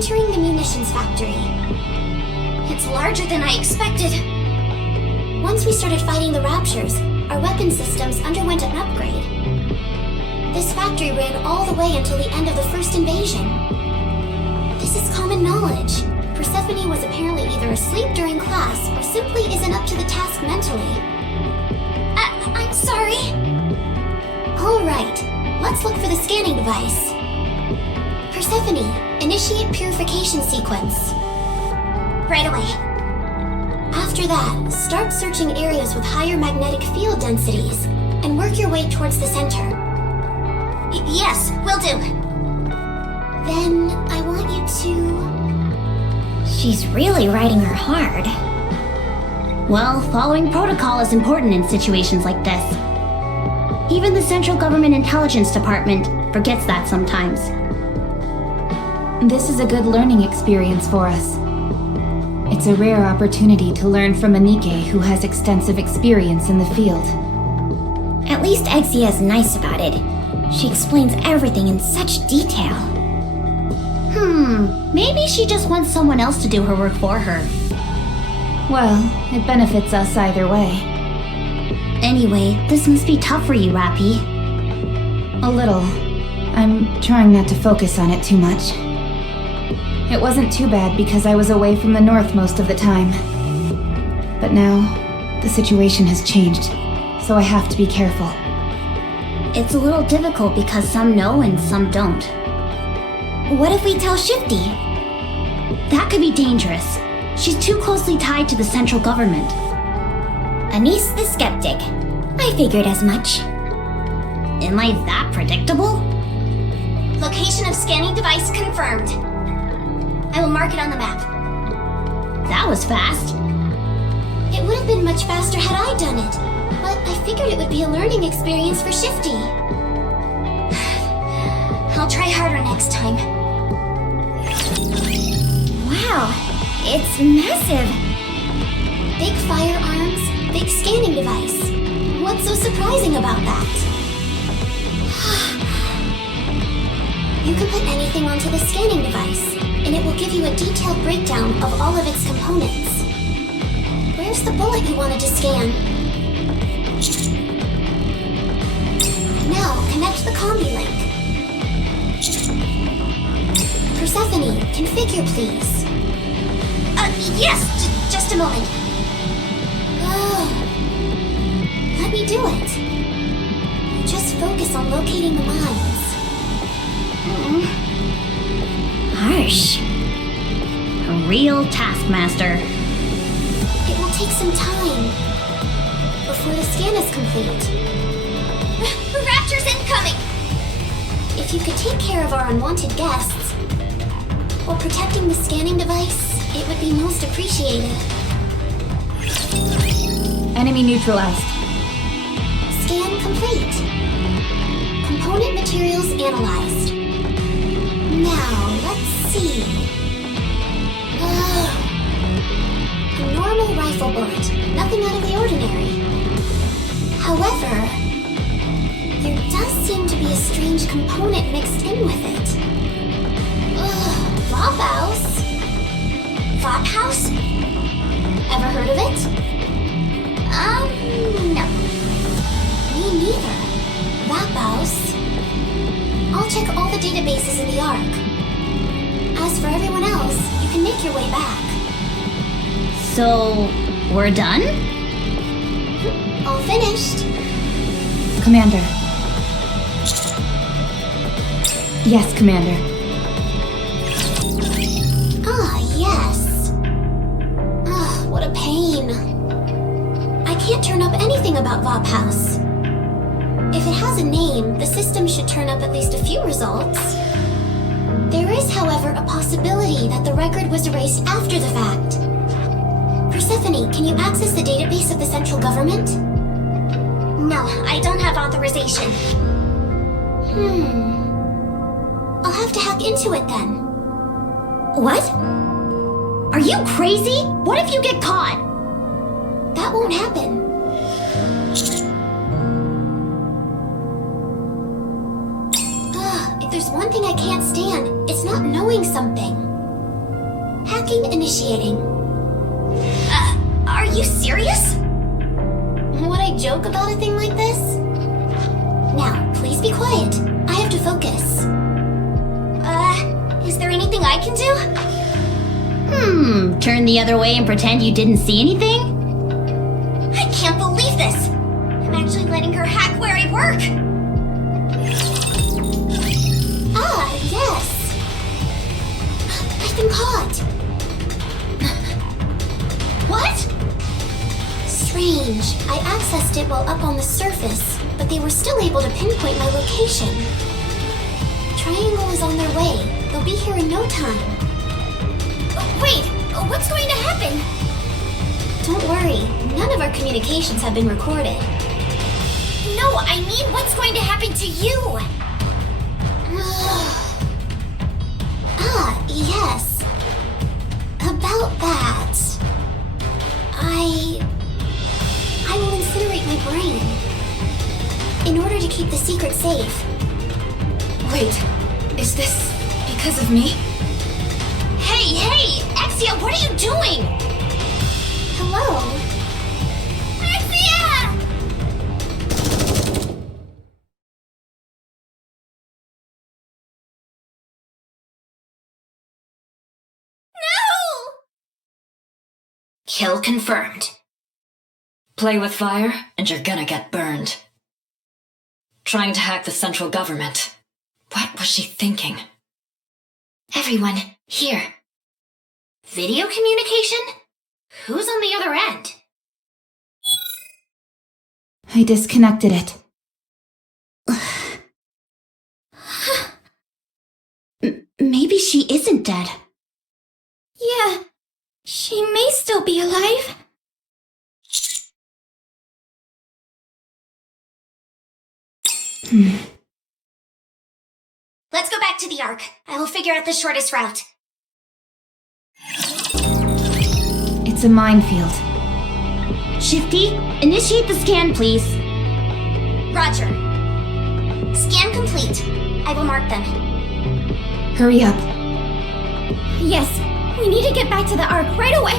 entering the munitions factory. It's larger than I expected. Once we started fighting the Raptures, our weapon systems underwent an upgrade. This factory ran all the way until the end of the first invasion. This is common knowledge. Persephone was apparently either asleep during class or simply isn't up to the task mentally. I'm sorry. All right, let's look for the scanning device. Persephone, initiate purification sequence. Right away. After that, start searching areas with higher magnetic field densities and work your way towards the center. Yes, will do. Then I want you to... She's really riding her hard. Well, following protocol is important in situations like this. Even the Central Government Intelligence Department forgets that sometimes. This is a good learning experience for us. It's a rare opportunity to learn from a Nikke who has extensive experience in the field. At least Exia is nice about it. She explains everything in such detail. Maybe she just wants someone else to do her work for her. Well, it benefits us either way. Anyway, this must be tough for you, Rappy. A little. I'm trying not to focus on it too much. It wasn't too bad because I was away from the north most of the time. But now, the situation has changed, so I have to be careful. It's a little difficult because some know and some don't. What if we tell Shifty? That could be dangerous. She's too closely tied to the central government. Anise the skeptic. I figured as much. Am I that predictable? Location of scanning device confirmed. I will mark it on the map. That was fast. It would have been much faster had I done it, but I figured it would be a learning experience for Shifty. I'll try harder next time. Wow, it's massive. Big firearms, big scanning device. What's so surprising about that? You can put anything onto the scanning device, and it will give you a detailed breakdown of all of its components. Where's the bullet you wanted to scan? Now, connect the combi link. Persephone, configure please. Yes, just a moment. Let me do it. Just focus on locating the mines. Harsh. A real taskmaster. It will take some time before the scan is complete. Raptors incoming! If you could take care of our unwanted guests while protecting the scanning device, it would be most appreciated. Enemy neutralized. Scan complete. Component materials analyzed. Now, let's see. A normal rifle bullet. Nothing out of the ordinary. However, there does seem to be a strange component mixed in with it. Vophouse? Vophouse? Ever heard of it? No. Me neither. Vophouse? I'll check all the databases in the Ark. As for everyone else, you can make your way back. So, we're done? All finished. Commander. Yes, Commander. Yes. What a pain. I can't turn up anything about Vophouse. If it has a name, the system should turn up at least a few results. There is, however, a possibility that the record was erased after the fact. Persephone, can you access the database of the central government? No, I don't have authorization. I'll have to hack into it then. What? Are you crazy? What if you get caught? That won't happen. If there's one thing I can't stand, it's not knowing something. Stream initiating. Are you serious? Would I joke about a thing like this? Now, please be quiet. I have to focus. Is there anything I can do? Turn the other way and pretend you didn't see anything? I can't believe this! I'm actually letting her hack where I work! Ah, yes! I've been caught! What? Strange. I accessed it while up on the surface, but they were still able to pinpoint my location. Triangle is on their way. They'll be here in no time. Wait! What's going to happen? Don't worry. None of our communications have been recorded. No, I mean what's going to happen to you? Yes. About that. I will incinerate my brain. In order to keep the secret safe. Wait, is this because of me? Hey! Exia, what are you doing? Hello? Exia! No! Kill confirmed. Play with fire, and you're gonna get burned. Trying to hack the central government. What was she thinking? Everyone, here. Video communication? Who's on the other end? I disconnected it. Maybe she isn't dead. Yeah, she may still be alive. Let's go back to the Ark. I will figure out the shortest route. It's a minefield. Shifty, initiate the scan, please. Roger. Scan complete. I will mark them. Hurry up. Yes, we need to get back to the Ark right away.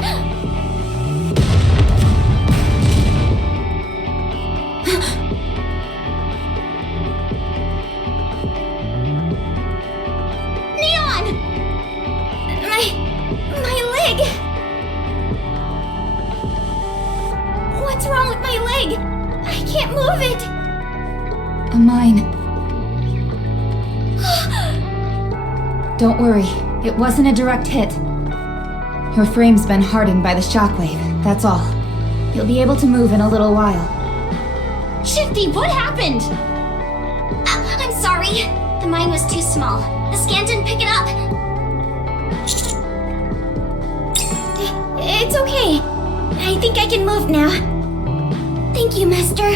Neon! My leg! What's wrong with my leg? I can't move it! A mine. Don't worry, it wasn't a direct hit. Your frame's been hardened by the shockwave, that's all. You'll be able to move in a little while. Shifty, what happened? I'm sorry. The mine was too small. The scan didn't pick it up. It's okay. I think I can move now. Thank you, Master.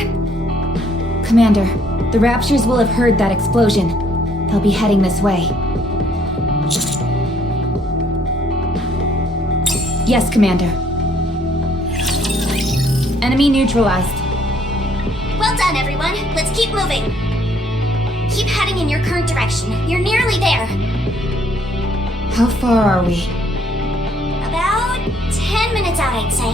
Commander, the Raptures will have heard that explosion. They'll be heading this way. Yes, Commander. Enemy neutralized. Well done, everyone. Let's keep moving. Keep heading in your current direction. You're nearly there. How far are we? About 10 minutes out, I'd say.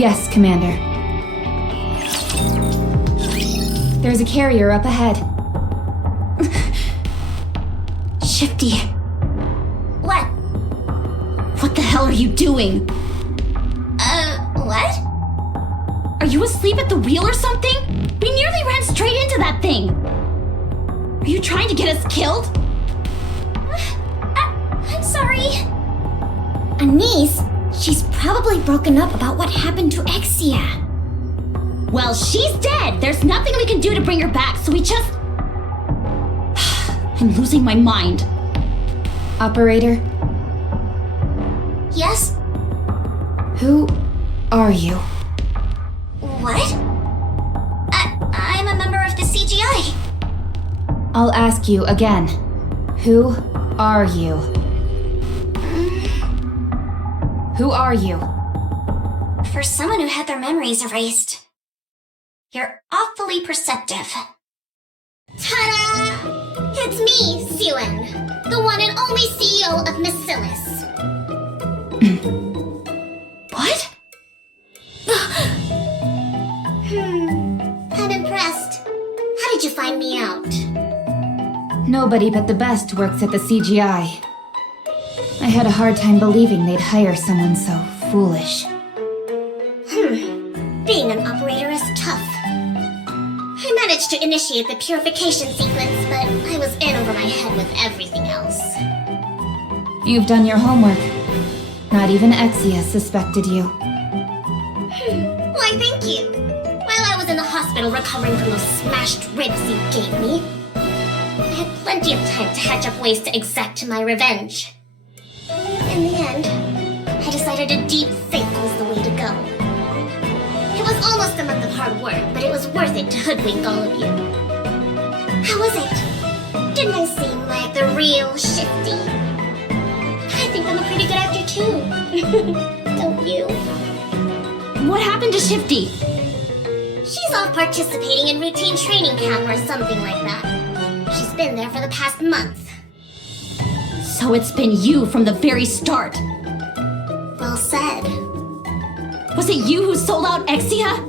Yes, Commander. There's a carrier up ahead. Shifty, What? what the hell are you doing? What? Are you asleep at the wheel or something? We nearly ran straight into that thing. Are you trying to get us killed? I'm sorry. Anise, she's probably broken up about what happened to Exia. Well, she's dead. There's nothing we can do to bring her back, so we just... I'm losing my mind. Operator, Yes? who are you? What? I'm a member of the CGI. I'll ask you again. Who are you? Who are you? For someone who had their memories erased, you're awfully perceptive. Ta-da! It's me, Syuen. The one and only CEO of Miscellus. What? I'm impressed. How did you find me out? Nobody but the best works at the CGI. I had a hard time believing they'd hire someone so foolish. Being an operator is tough. I managed to initiate the purification sequence, but I was in over my head with everything else. You've done your homework. Not even Exia suspected you. Why, thank you. While I was in the hospital recovering from those smashed ribs you gave me, I had plenty of time to hatch up ways to exact my revenge. In the end, I decided a deep fake was the way to go. It was almost a month of hard work, but it was worth it to hoodwink all of you. How was it? Didn't I seem like the real Shifty? I think I'm a pretty good actor too. Don't you? What happened to Shifty? She's off participating in routine training camp or something like that. She's been there for the past month. So it's been you from the very start. Well said. Was it you who sold out Exia?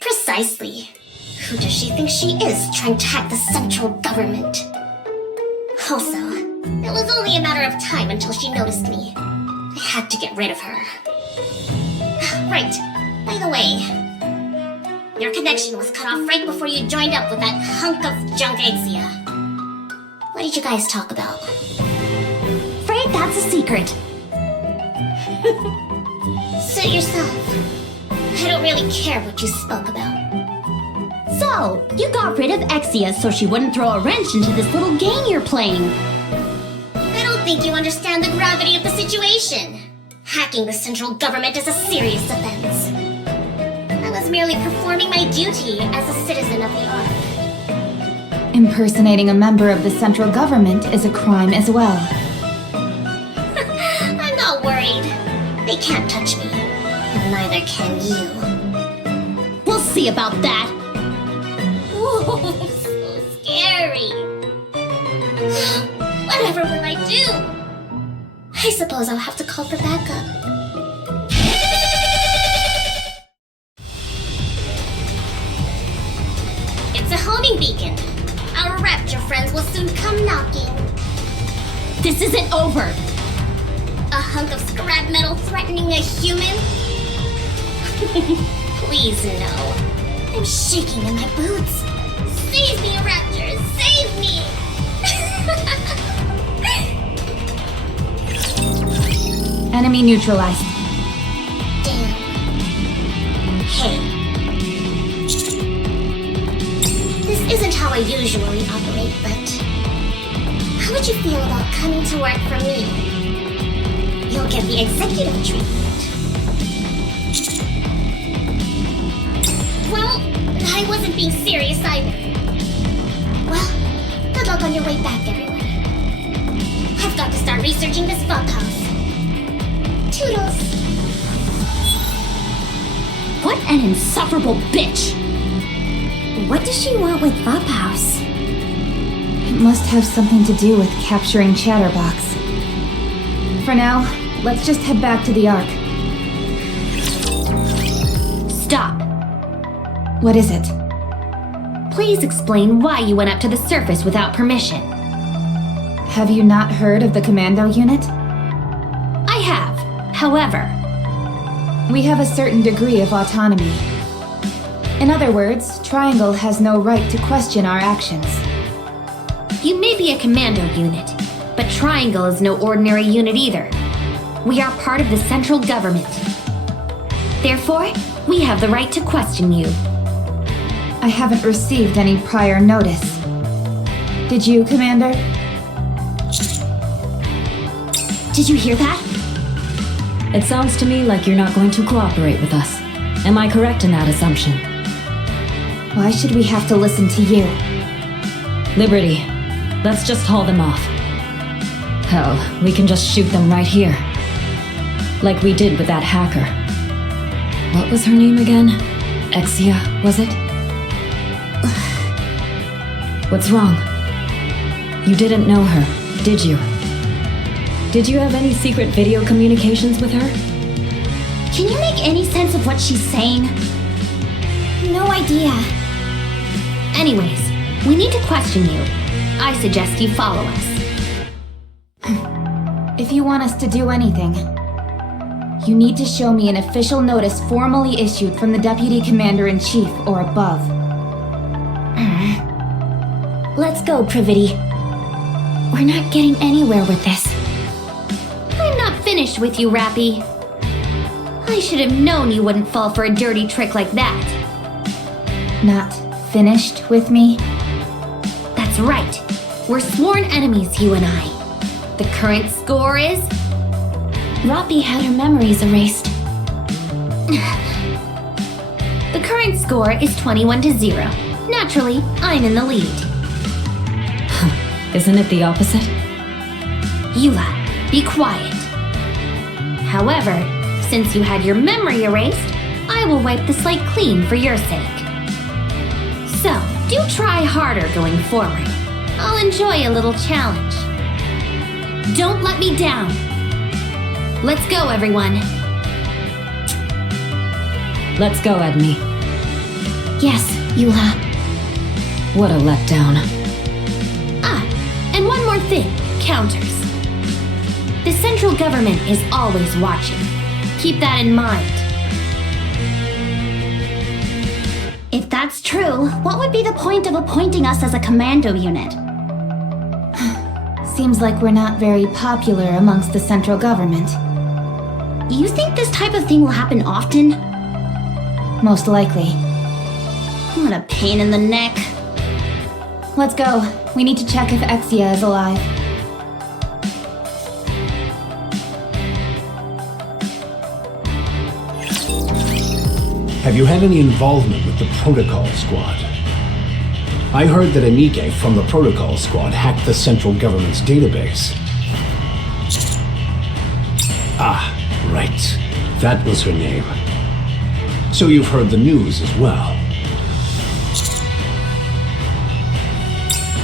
Precisely. Who does she think she is, trying to hack the central government? Also, it was only a matter of time until she noticed me. I had to get rid of her. Right. By the way, your connection was cut off right before you joined up with that hunk of junk Exia. What did you guys talk about? Afraid that's a secret. Suit yourself. I don't really care what you spoke about. So, you got rid of Exia so she wouldn't throw a wrench into this little game you're playing. I don't think you understand the gravity of the situation. Hacking the central government is a serious offense. I was merely performing my duty as a citizen of the Ark. Impersonating a member of the central government is a crime as well. I'm not worried. They can't touch me. And neither can you. We'll see about that. Ooh, so scary. Whatever will I do? I suppose I'll have to call for backup. It's a homing beacon. Our rapture friends will soon come knocking. This isn't over. A hunk of scrap metal threatening a human? Please no. I'm shaking in my boots. Save me, Raptors! Save me! Enemy neutralized. Damn. Hey. This isn't how I usually operate, but how would you feel about coming to work for me? You'll get the executive treatment. Well, I wasn't being serious either. Well, good luck on your way back, everyone. I've got to start researching this fuck house. Toodles. What an insufferable bitch! What does she want with Up House? It must have something to do with capturing Chatterbox. For now, let's just head back to the Ark. Stop. What is it? Please explain why you went up to the surface without permission. Have you not heard of the commando unit? I have. However, We have a certain degree of autonomy. In other words, Triangle has no right to question our actions. you may be a commando unit, but Triangle is no ordinary unit either. We are part of the central government. Therefore, we have the right to question you. I haven't received any prior notice. Did you, Commander? Did you hear that? It sounds to me like you're not going to cooperate with us. Am I correct in that assumption? Why should we have to listen to you? Liberty, let's just haul them off. Hell, we can just shoot them right here. Like we did with that hacker. What was her name again? Exia, was it? What's wrong? You didn't know her, did you? Did you have any secret video communications with her? Can you make any sense of what she's saying? No idea. Anyways, we need to question you. I suggest you follow us. If you want us to do anything, you need to show me an official notice formally issued from the Deputy Commander-in-Chief or above. Let's go, Privity. We're not getting anywhere with this. I'm not finished with you, Rappy. I should have known you wouldn't fall for a dirty trick like that. Not finished with me? That's right. We're sworn enemies, you and I. The current score is... Rappy had her memories erased. The current score is 21-0. Naturally, I'm in the lead. Isn't it the opposite? Eula, be quiet. However, since you had your memory erased, I will wipe the slate clean for your sake. So, do try harder going forward. I'll enjoy a little challenge. Don't let me down. Let's go, everyone. Let's go, Edme. Yes, Eula. What a letdown. And one more thing, counters. The central government is always watching. Keep that in mind. If that's true, what would be the point of appointing us as a commando unit? Seems like we're not very popular amongst the central government. You think this type of thing will happen often? Most likely. What a pain in the neck. Let's go. We need to check if Exia is alive. Have you had any involvement with the Protocol Squad? I heard that a Nikke from the Protocol Squad hacked the central government's database. Ah, right. That was her name. So you've heard the news as well.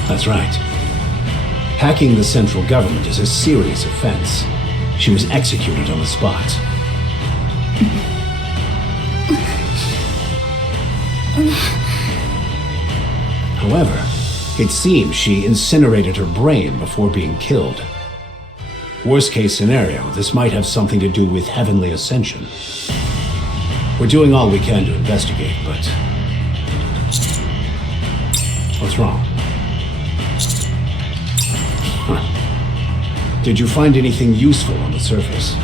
That's right. Hacking the central government is a serious offense. She was executed on the spot. However, it seems she incinerated her brain before being killed. Worst case scenario, this might have something to do with heavenly ascension. We're doing all we can to investigate, but... What's wrong? Huh. Did you find anything useful on the surface?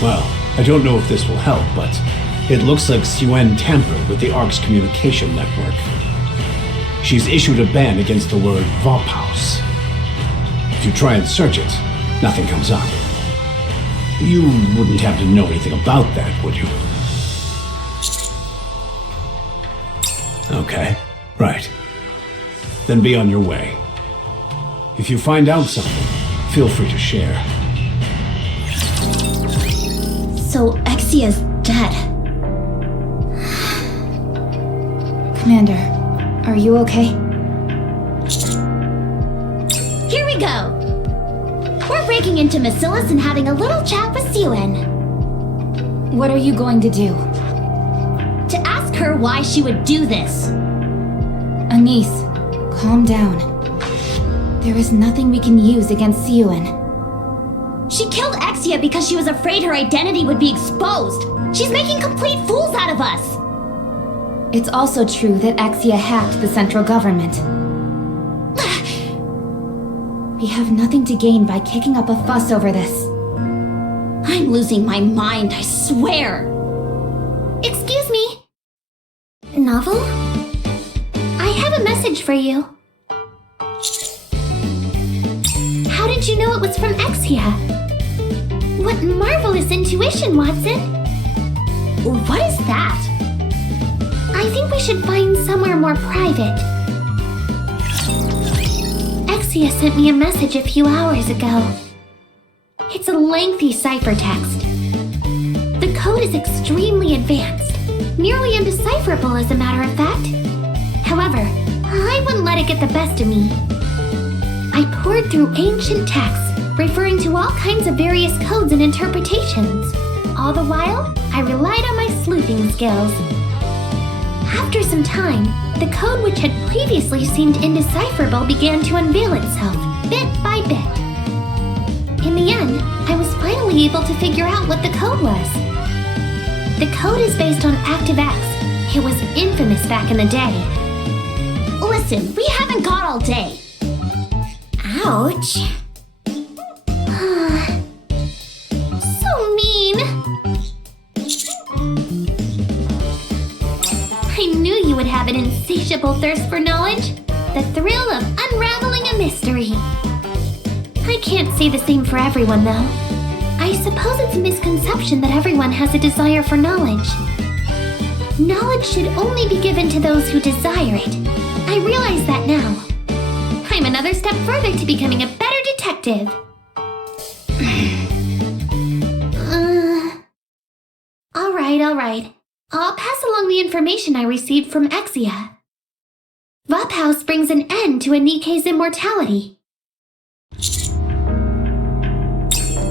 Well, I don't know if this will help, but it looks like Syuen tampered with the Ark's communication network. She's issued a ban against the word Vophaus. If you try and search it, nothing comes up. You wouldn't have to know anything about that, would you? Okay, right. Then be on your way. If you find out something, feel free to share. So Exia's dead. Commander, are you okay? Here we go! We're breaking into Macilis and having a little chat with Syuen. What are you going to do? To ask her why she would do this. Anise, calm down. There is nothing we can use against Syuen. She killed Exia because she was afraid her identity would be exposed. She's making complete fools out of us. It's also true that Exia hacked the central government. We have nothing to gain by kicking up a fuss over this. I'm losing my mind, I swear. Excuse me. Novel? I have a message for you. How did you know it was from Exia? What marvelous intuition, Watson. What is that? I think we should find somewhere more private. Exia sent me a message a few hours ago. It's a lengthy ciphertext. The code is extremely advanced, nearly undecipherable as a matter of fact. However, I would get the best of me. I poured through ancient texts, referring to all kinds of various codes and interpretations. All the while, I relied on my sleuthing skills. After some time, the code which had previously seemed indecipherable began to unveil itself, bit by bit. In the end, I was finally able to figure out what the code was. The code is based on ActiveX. It was infamous back in the day. Listen, we haven't got all day. Ouch. So mean. I knew you would have an insatiable thirst for knowledge. The thrill of unraveling a mystery. I can't say the same for everyone, though. I suppose it's a misconception that everyone has a desire for knowledge. Knowledge should only be given to those who desire it. I realize that now. I'm another step further to becoming a better detective. All right. I'll pass along the information I received from Exia. Vophouse brings an end to a Nikke's immortality.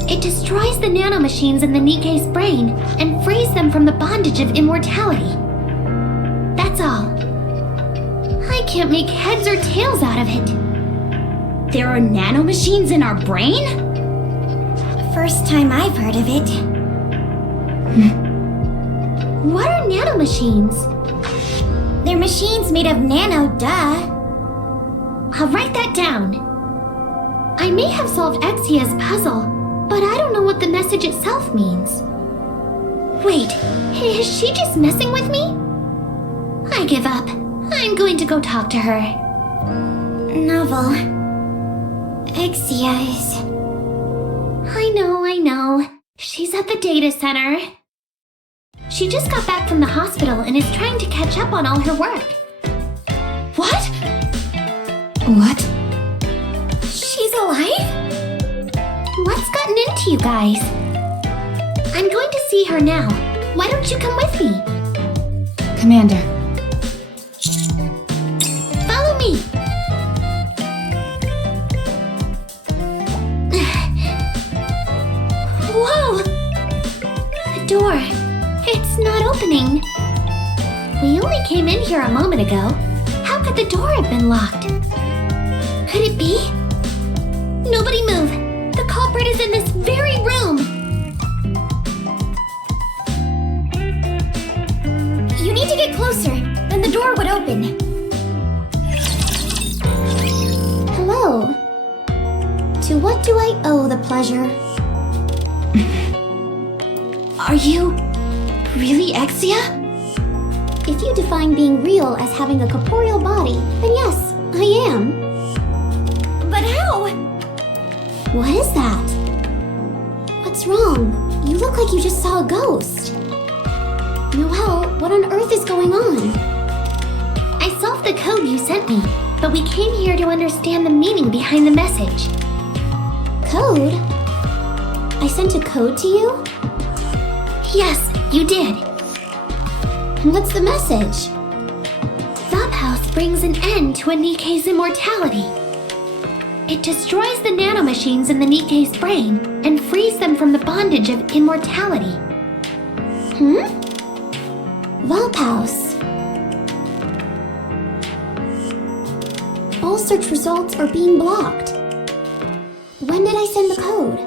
It destroys the nanomachines in the Nikke's brain and frees them from the bondage of immortality. That's all. I can't make heads or tails out of it. There are nanomachines in our brain? First time I've heard of it. What are nanomachines? They're machines made of nano, duh. I'll write that down. I may have solved Exia's puzzle, but I don't know what the message itself means. Wait, is she just messing with me? I give up. I'm going to go talk to her. Novel. Exia is... I know. She's at the data center. She just got back from the hospital and is trying to catch up on all her work. What? What? She's alive? What's gotten into you guys? I'm going to see her now. Why don't you come with me? Commander. Follow me. Whoa! The door. It's not opening. We only came in here a moment ago. How could the door have been locked? Could it be? Nobody move. The culprit is in this very room. You need to get closer, then the door would open. Hello. To what do I owe the pleasure? Are you really Exia? If you define being real as having a corporeal body, then yes, I am. But how? What is that? What's wrong? You look like you just saw a ghost. Noelle, what on earth is going on? I solved the code you sent me, but we came here to understand the meaning behind the message. Code? I sent a code to you? Yes, you did. And what's the message? Vophouse brings an end to a Nikke's immortality. It destroys the nanomachines in the Nikke's brain and frees them from the bondage of immortality. Vophouse. All search results are being blocked. When did I send the code?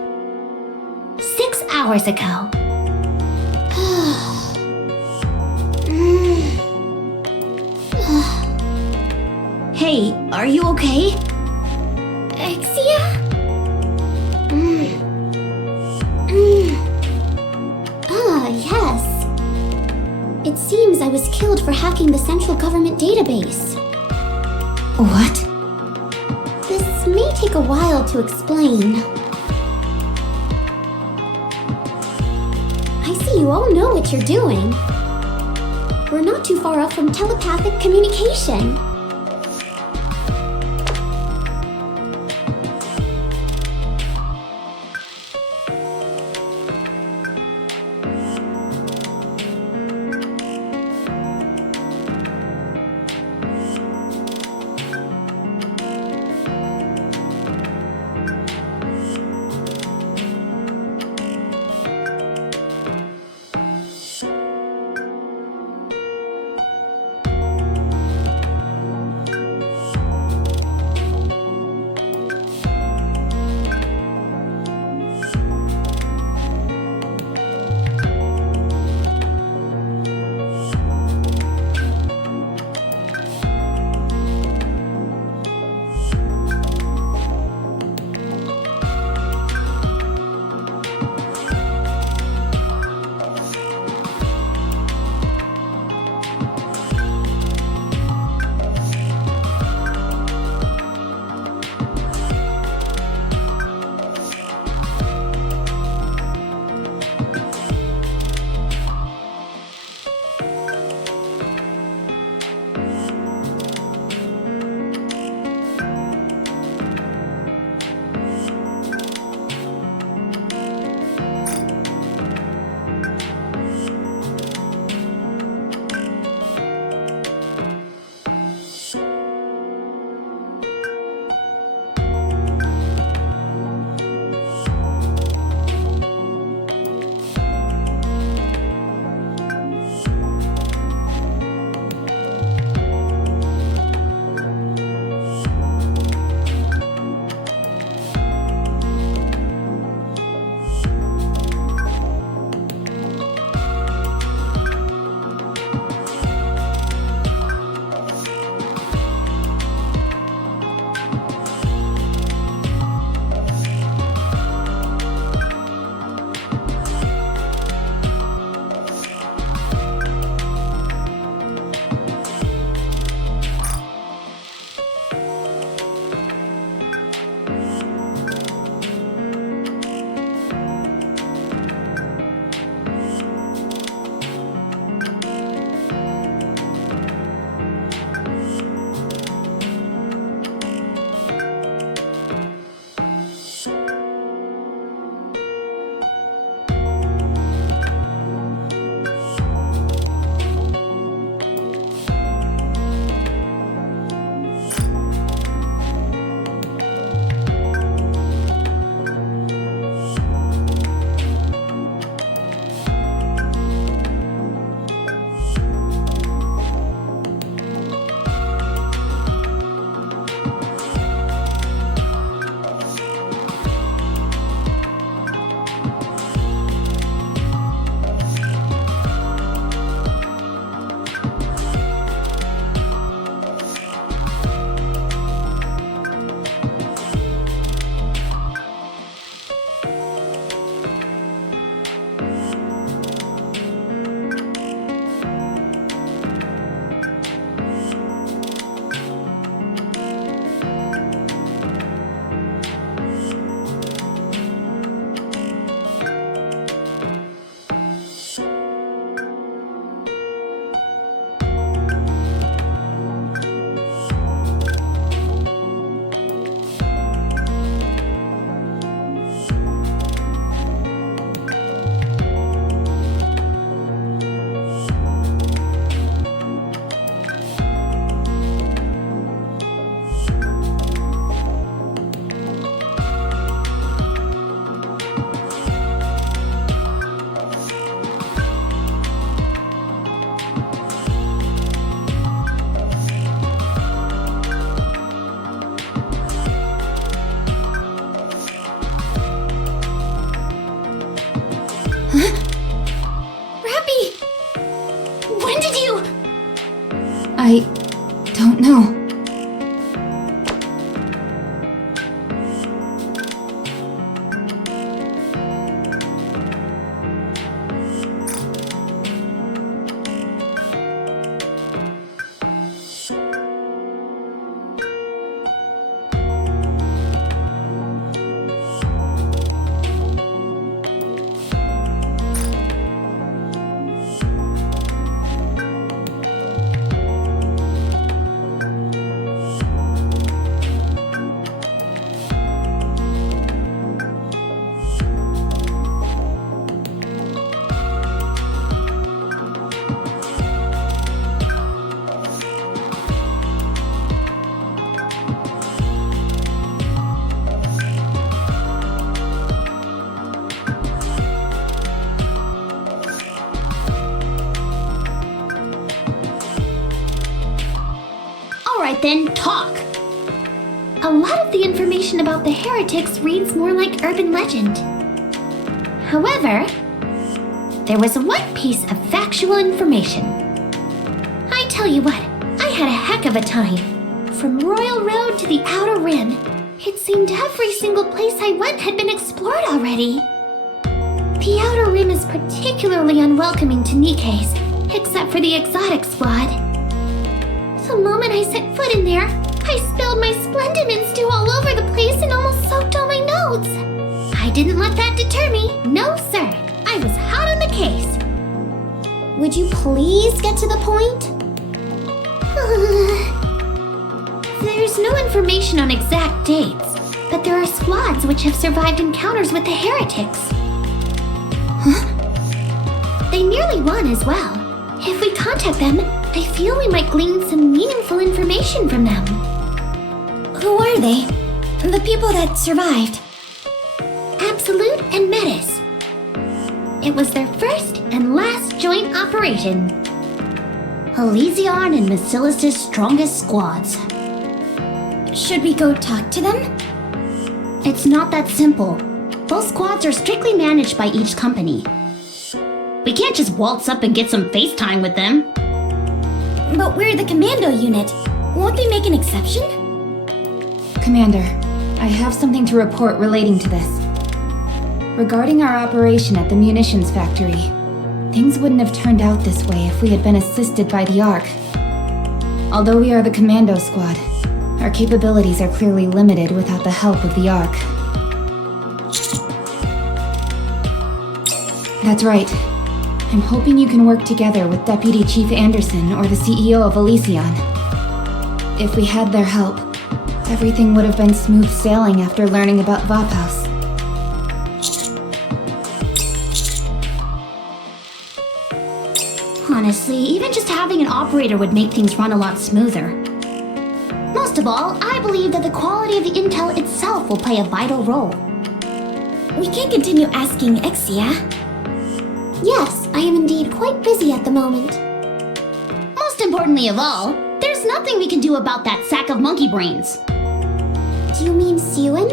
6 hours ago. Hey, are you okay? Exia? Yes. It seems I was killed for hacking the central government database. What? This may take a while to explain. I see you all know what you're doing. We're not too far off from telepathic communication. I don't know. Alright then, talk! A lot of the information about the heretics reads more like urban legend. However, there was one piece of factual information. I tell you what, I had a heck of a time. From Royal Road to the Outer Rim, it seemed every single place I went had been explored already. The Outer Rim is particularly unwelcoming to Nikke's, except for the exotic squad. The moment I set foot in there, I spilled my splendidin stew all over the place and almost soaked all my notes. I didn't let that deter me. No, sir. I was hot on the case. Would you please get to the point? There's no information on exact dates, but there are squads which have survived encounters with the heretics. Huh? They nearly won as well. If we contact them, I feel we might glean some meaningful information from them. Who are they? The people that survived? Absolute and Metis. It was their first and last joint operation. Elysion and Basilis's strongest squads. Should we go talk to them? It's not that simple. Both squads are strictly managed by each company. We can't just waltz up and get some FaceTime with them. But we're the commando unit. Won't they make an exception? Commander, I have something to report relating to this. Regarding our operation at the munitions factory, things wouldn't have turned out this way if we had been assisted by the Ark. Although we are the commando squad, our capabilities are clearly limited without the help of the Ark. That's right. I'm hoping you can work together with Deputy Chief Anderson or the CEO of Elysion. If we had their help, everything would have been smooth sailing after learning about Vaphaus. Honestly, even just having an operator would make things run a lot smoother. Most of all, I believe that the quality of the intel itself will play a vital role. We can't continue asking Exia. Yes, I am indeed quite busy at the moment. Most importantly of all, there's nothing we can do about that sack of monkey brains. Do you mean Syuen?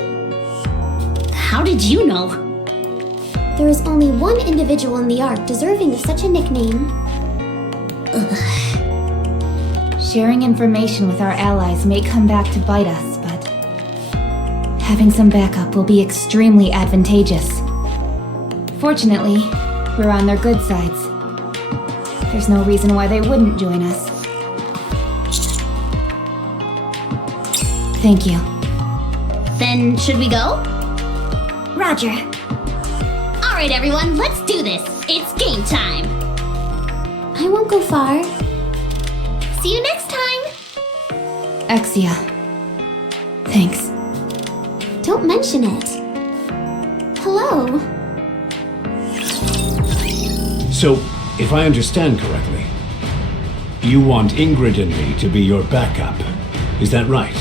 How did you know? There is only one individual in the Ark deserving of such a nickname. Sharing information with our allies may come back to bite us, but having some backup will be extremely advantageous. Fortunately, we're on their good sides. There's no reason why they wouldn't join us. Thank you. Then, should we go? Roger. Alright everyone, let's do this! It's game time! I won't go far. See you next time! Exia. Thanks. Don't mention it. Hello. So, if I understand correctly, you want Ingrid and me to be your backup. Is that right?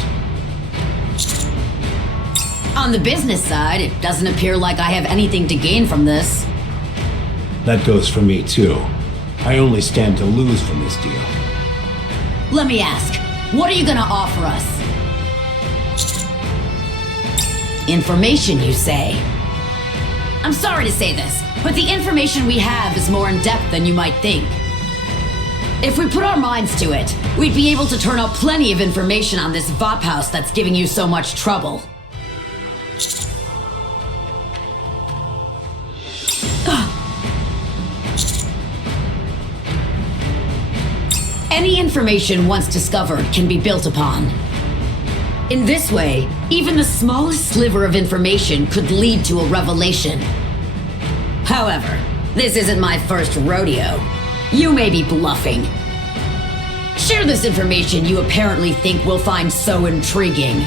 On the business side, it doesn't appear like I have anything to gain from this. That goes for me too. I only stand to lose from this deal. Let me ask, what are you gonna offer us? Information, you say? I'm sorry to say this, but the information we have is more in-depth than you might think. If we put our minds to it, we'd be able to turn out plenty of information on this Vop house that's giving you so much trouble. Any information once discovered can be built upon. In this way, even the smallest sliver of information could lead to a revelation. However, this isn't my first rodeo. You may be bluffing. Share this information you apparently think we'll find so intriguing.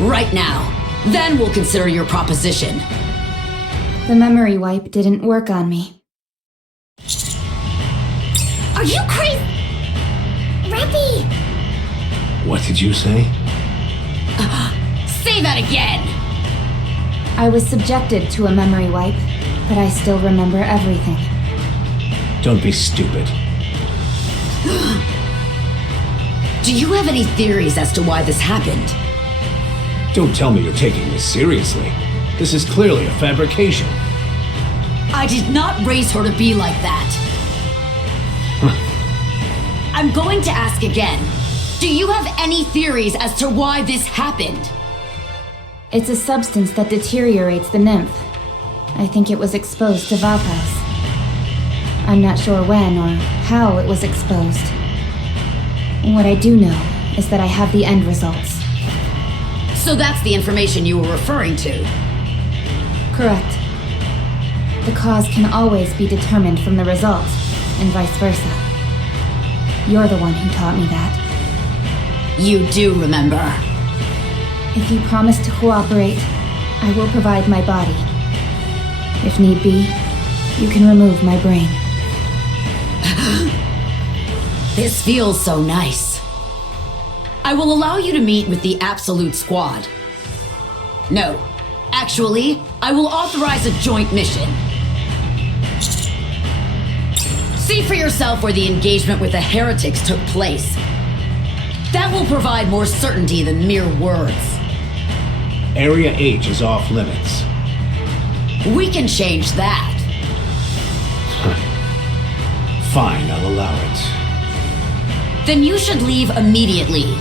Right now, then we'll consider your proposition. The memory wipe didn't work on me. Are you crazy? Rappy! What did you say? Say that again! I was subjected to a memory wipe, but I still remember everything. Don't be stupid. Do you have any theories as to why this happened? Don't tell me you're taking this seriously. This is clearly a fabrication. I did not raise her to be like that. I'm going to ask again. Do you have any theories as to why this happened? It's a substance that deteriorates the nymph. I think it was exposed to Vapos. I'm not sure when or how it was exposed. What I do know is that I have the end results. So that's the information you were referring to. Correct. The cause can always be determined from the results, and vice versa. You're the one who taught me that. You do remember. If you promise to cooperate, I will provide my body. If need be, you can remove my brain. This feels so nice. I will allow you to meet with the Absolute Squad. No, actually, I will authorize a joint mission. See for yourself where the engagement with the heretics took place. That will provide more certainty than mere words. Area H is off limits. We can change that. Fine, I'll allow it. Then you should leave immediately.